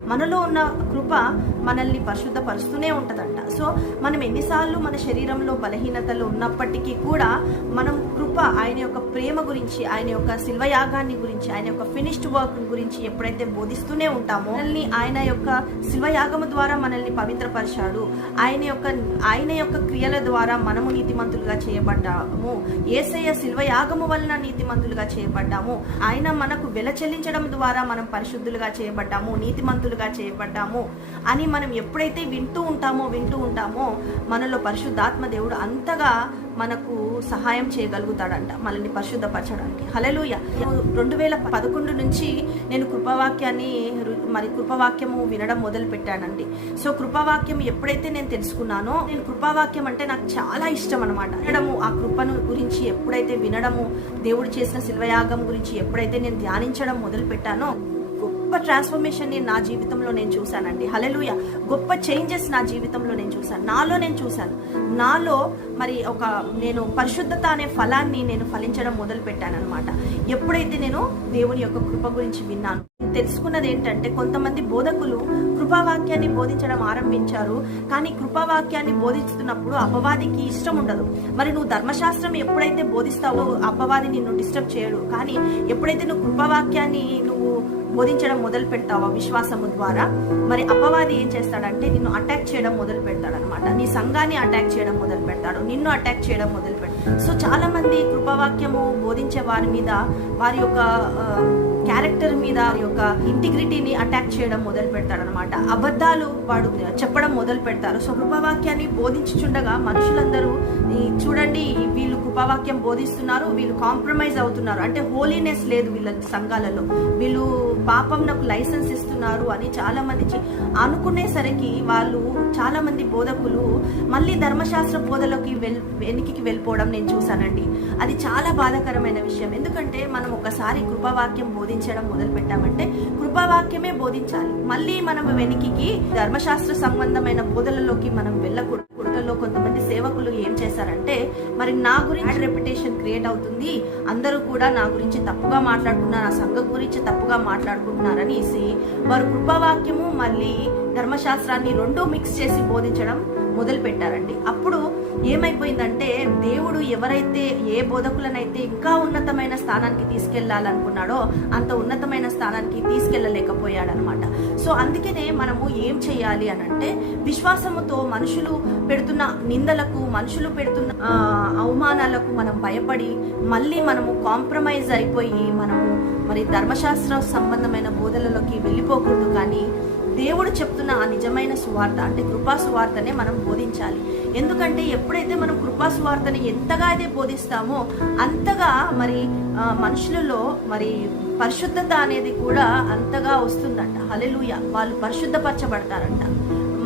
మనలో ఉన్న కృప మనల్ని పరిశుద్ధపరుస్తూనే ఉంటుందంట. సో మనం ఎన్నిసార్లు మన శరీరంలో బలహీనతలు ఉన్నప్పటికీ కూడా మనం కృప, ఆయన యొక్క ప్రేమ గురించి, ఆయన యొక్క శిల్వయాగాన్ని గురించి, ఆయన యొక్క ఫినిష్డ్ వర్క్ గురించి ఎప్పుడైతే బోధిస్తూనే ఉంటామో, మనల్ని ఆయన యొక్క శిల్వయాగము ద్వారా మనల్ని పవిత్రపరిచాడు, ఆయన యొక్క క్రియల ద్వారా మనము నీతిమంతులుగా చేయబడ్డాము, యేసయ్య శిల్వయాగము వలన నీతిమంతులుగా చేయబడ్డాము, ఆయన మనకు వెల చెల్లించడం ద్వారా మనం పరిశుద్ధులుగా చేయబడ్డాము, నీతిమంతులుగా చేయబడ్డాము అని మనం ఎప్పుడైతే వింటూ ఉంటామో మనలో పరిశుద్ధాత్మ దేవుడు అంతగా మనకు సహాయం చేయగలుగుతాడంట మనల్ని పరిశుద్ధపరచడానికి. హల్లెలూయా. 2011 నుంచి నేను కృపావాక్యము వినడం మొదలు పెట్టానండి. సో కృపావాక్యం ఎప్పుడైతే నేను తెలుసుకున్నానో, నేను కృపావాక్యం అంటే నాకు చాలా ఇష్టం అనమాట. వినడము, ఆ కృపను గురించి ఎప్పుడైతే వినడము, దేవుడు చేసిన శిల్వయాగం గురించి ఎప్పుడైతే నేను ధ్యానించడం మొదలు పెట్టానో, గొప్ప ట్రాన్స్ఫర్మేషన్ ని నా జీవితంలో నేను చూశానండి. హల్లెలూయా. గొప్ప చేంజెస్ నా జీవితంలో నేను చూశాను. నాలో మరి నేను పరిశుద్ధత అనే ఫలాన్ని నేను ఫలించడం మొదలు పెట్టాను అనమాట. ఎప్పుడైతే నేను దేవుని యొక్క కృప గురించి విన్నాను, తెలుసుకున్నది ఏంటంటే, కొంతమంది బోధకులు కృపావాక్యాన్ని బోధించడం ఆరంభించారు, కానీ కృపావాక్యాన్ని బోధిస్తున్నప్పుడు అపవాదికి ఇష్టం ఉండదు. మరి నువ్వు ధర్మశాస్త్రం ఎప్పుడైతే బోధిస్తావో అపవాది నిన్ను డిస్టర్బ్ చేయడు, కానీ ఎప్పుడైతే నువ్వు కృపావాక్యాన్ని బోధించడం మొదలు పెడతావా విశ్వాసము ద్వారా, మరి అపవాది ఏం చేస్తాడంటే నిన్ను అటాక్ చేయడం మొదలు పెడతాడు అనమాట. నీ సంఘాన్ని అటాక్ చేయడం మొదలు పెడతాడు, నిన్ను అటాక్ చేయడం మొదలు పెడతాడు. సో చాలా మంది కృపావాక్యము బోధించే వారి మీద, వారి యొక్క క్యారెక్టర్ మీద, వారి యొక్క ఇంటిగ్రిటీని అటాక్ చేయడం మొదలు పెడతాడు అనమాట. అబద్ధాలు వాడు చెప్పడం మొదలు పెడతారు. సో కృపావాక్యాన్ని బోధించుచుండగా మనుషులందరూ చూడండి, వీళ్ళు కృపావాక్యం బోధిస్తున్నారు, వీళ్ళు కాంప్రమైజ్ అవుతున్నారు, అంటే హోలీనెస్ లేదు వీళ్ళ సంఘాలలో, వీళ్ళు పాపం నాకు లైసెన్స్ ఇస్తున్నారు అని చాలా మంది అనుకునేసరికి వాళ్ళు, చాలా మంది బోధకులు మళ్ళీ ధర్మశాస్త్ర బోధలోకి వెనక్కి వెళ్ళిపోవడం నేను చూశానండి. అది చాలా బాధాకరమైన విషయం. ఎందుకంటే మనం ఒకసారి కృపావాక్యం బోధించడం మొదలు పెట్టామంటే కృపావాక్యమే బోధించాలి. మళ్ళీ మనం వెనక్కి ధర్మశాస్త్ర సంబంధమైన బోధలలోకి మనం వెళ్ళకూడదు. కొంతమంది సేవకులు ఏం చేశారంటే, మరి నా గురించి రెప్యుటేషన్ క్రియేట్ అవుతుంది, అందరూ కూడా నా గురించి తప్పుగా మాట్లాడుతున్నారు, నా సంఘం గురించి తప్పుగా మాట్లాడుకుంటున్నారనేసి వారు కృపావాక్యము మళ్ళీ ధర్మశాస్త్రాన్ని రెండూ మిక్స్ చేసి బోధించడం మొదలు పెట్టారండి. అప్పుడు ఏమైపోయిందంటే, దేవుడు ఎవరైతే ఏ బోధకులనైతే ఇంకా ఉన్నతమైన స్థానానికి తీసుకెళ్లాలనుకున్నాడో అంత ఉన్నతమైన స్థానానికి తీసుకెళ్లలేకపోయాడనమాట. సో అందుకనే మనము ఏం చేయాలి అనంటే, విశ్వాసముతో మనుషులు పెడుతున్న నిందలకు, మనుషులు పెడుతున్న అవమానాలకు మనం భయపడి మళ్ళీ మనము కాంప్రమైజ్ అయిపోయి మనము మరి ధర్మశాస్త్ర సంబంధమైన బోధనలోకి వెళ్ళిపోకూడదు. కానీ దేవుడు చెప్తున్న ఆ నిజమైన సువార్త అంటే కృపా సువార్తనే మనం బోధించాలి. ఎందుకంటే ఎప్పుడైతే మనం కృపా సువార్తని ఎంతగా అయితే బోధిస్తామో అంతగా మరి మనుషులలో మరి పరిశుద్ధత అనేది కూడా అంతగా వస్తుందంట. హల్లెలూయా. వాళ్ళు పరిశుద్ధపరచబడతారంట.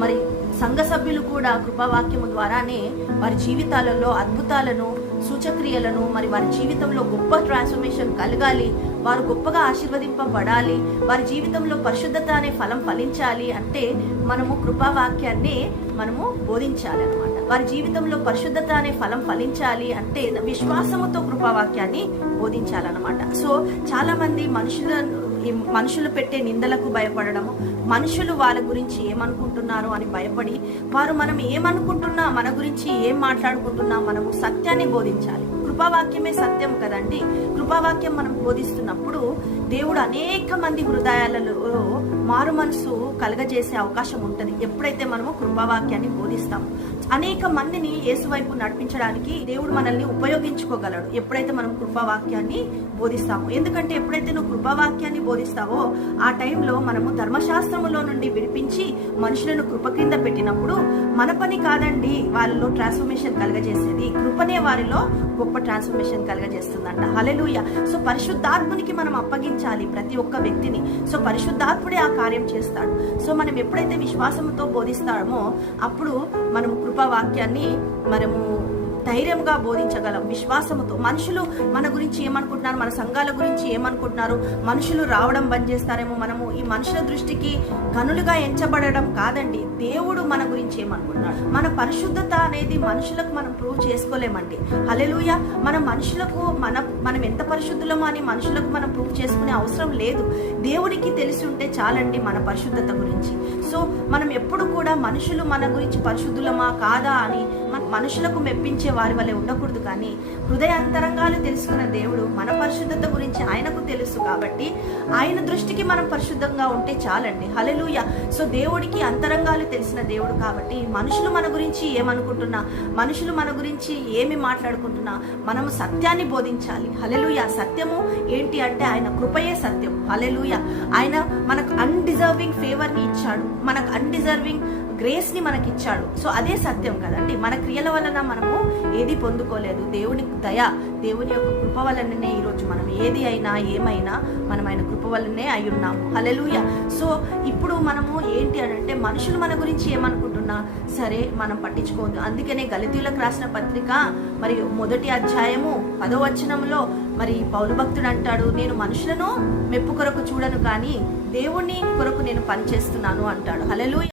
మరి సంఘ సభ్యులు కూడా కృపావాక్యము ద్వారానే వారి జీవితాలలో అద్భుతాలను, సూచక్రియలను, మరి వారి జీవితంలో గొప్ప ట్రాన్స్ఫర్మేషన్ కలగాలి, వారు గొప్పగా ఆశీర్వదింపబడాలి, వారి జీవితంలో పరిశుద్ధత అనే ఫలం ఫలించాలి అంటే మనము కృపావాక్యాన్ని మనము బోధించాలి అనమాట. వారి జీవితంలో పరిశుద్ధత అనే ఫలం ఫలించాలి అంటే విశ్వాసముతో కృపావాక్యాన్ని బోధించాలన్నమాట. సో చాలా మంది మనుషులు పెట్టే నిందలకు భయపడడము, మనుషులు వాళ్ళ గురించి ఏమనుకుంటున్నారు అని భయపడి వారు మనం ఏమనుకుంటున్నా, మన గురించి ఏం మాట్లాడుకుంటున్నా మనము సత్యాన్ని బోధించాలి. కృపావాక్యమే సత్యం కదండి. కృపావాక్యం మనం బోధిస్తున్నప్పుడు దేవుడు అనేక మంది హృదయాలలో మారు మనసు కలగజేసే అవకాశం ఉంటుంది. ఎప్పుడైతే మనము కృపావాక్యాన్ని బోధిస్తాము, అనేక మందిని యేసు వైపు నడిపించడానికి దేవుడు మనల్ని ఉపయోగించుకోగలడు ఎప్పుడైతే మనం కృపావాక్యాన్ని బోధిస్తాము. ఎందుకంటే ఎప్పుడైతే నువ్వు కృపావాక్యాన్ని బోధిస్తావో ఆ టైంలో మనము ధర్మశాస్త్రములో నుండి విడిపించి మనుషులను కృప కింద పెట్టినప్పుడు మన పని కాదండి వాళ్ళలో ట్రాన్స్ఫర్మేషన్ కలగజేసేది, కృపనే వారిలో గొప్ప ట్రాన్స్ఫర్మేషన్ కలగజేస్తుందంట. హల్లెలూయా. సో పరిశుద్ధాత్మునికి మనం అప్పగించాలి ప్రతి ఒక్క వ్యక్తిని. సో పరిశుద్ధాత్ముడే ఆ కార్యం చేస్తాడు. సో మనం ఎప్పుడైతే విశ్వాసంతో బోధిస్తామో అప్పుడు మనము కృపావాక్యాన్ని మనము ధైర్యంగా బోధించగలం, విశ్వాసముతో. మనుషులు మన గురించి ఏమనుకుంటున్నారు, మన సంఘాల గురించి ఏమనుకుంటున్నారు, మనుషులు రావడం బంద్ చేస్తారేమో, మనము ఈ మనుషుల దృష్టికి గనులుగా ఎంచబడడం కాదండి. దేవుడు మన గురించి ఏమనుకుంటున్నాడు. మన పరిశుద్ధత అనేది మనుషులకు మనం ప్రూవ్ చేసుకోలేమండి. హల్లెలూయా. మన మనుషులకు మనం ఎంత పరిశుద్ధులమో అని మనుషులకు మనం ప్రూవ్ చేసుకునే అవసరం లేదు. దేవునికి తెలిసి ఉంటే చాలండి మన పరిశుద్ధత గురించి. సో మనం ఎప్పుడు కూడా మనుషులు మన గురించి పరిశుద్ధులమా కాదా అని మనుషులకు మెప్పించే వారి వల్లే ఉండకూడదు. కానీ హృదయాంతరంగాలు తెలుసుకున్న దేవుడు మన పరిశుద్ధత గురించి ఆయనకు తెలుసు కాబట్టి ఆయన దృష్టికి మనం పరిశుద్ధంగా ఉంటే చాలండి. హల్లెలూయా. సో దేవుడికి అంతరంగాలు తెలిసిన దేవుడు కాబట్టి మనుషులు మన గురించి ఏమనుకుంటున్నా, మనుషులు మన గురించి ఏమి మాట్లాడుకుంటున్నా మనము సత్యాన్ని బోధించాలి. హల్లెలూయా. సత్యము ఏంటి అంటే ఆయన కృపయే సత్యం. హల్లెలూయా. ఆయన మనకు అన్డిజర్వింగ్ ఫేవర్ ని ఇచ్చాడు, మనకు అన్డిజర్వింగ్ గ్రేస్ ని మనకి ఇచ్చాడు. సో అదే సత్యం కదండి. మన క్రియల వలన మనము ఏది పొందుకోలేదు. దేవుని దయ, దేవుని యొక్క కృప వలననే ఈరోజు మనం ఏది అయినా ఏమైనా మనం ఆయన కృప వలనే అయి ఉన్నాము. హల్లెలూయా. సో ఇప్పుడు మనము ఏంటి అని అంటే మనుషులు మన గురించి ఏమనుకుంటున్నా సరే మనం పట్టించుకోవద్దు. అందుకనే గలతీయులకు రాసిన పత్రిక మరి 1వ అధ్యాయము 10వ వచనంలో మరి పౌలు భక్తుడు అంటాడు, నేను మనుషులను మెప్పు కొరకు చూడను కానీ దేవుని కొరకు నేను పనిచేస్తున్నాను అంటాడు. హల్లెలూయా.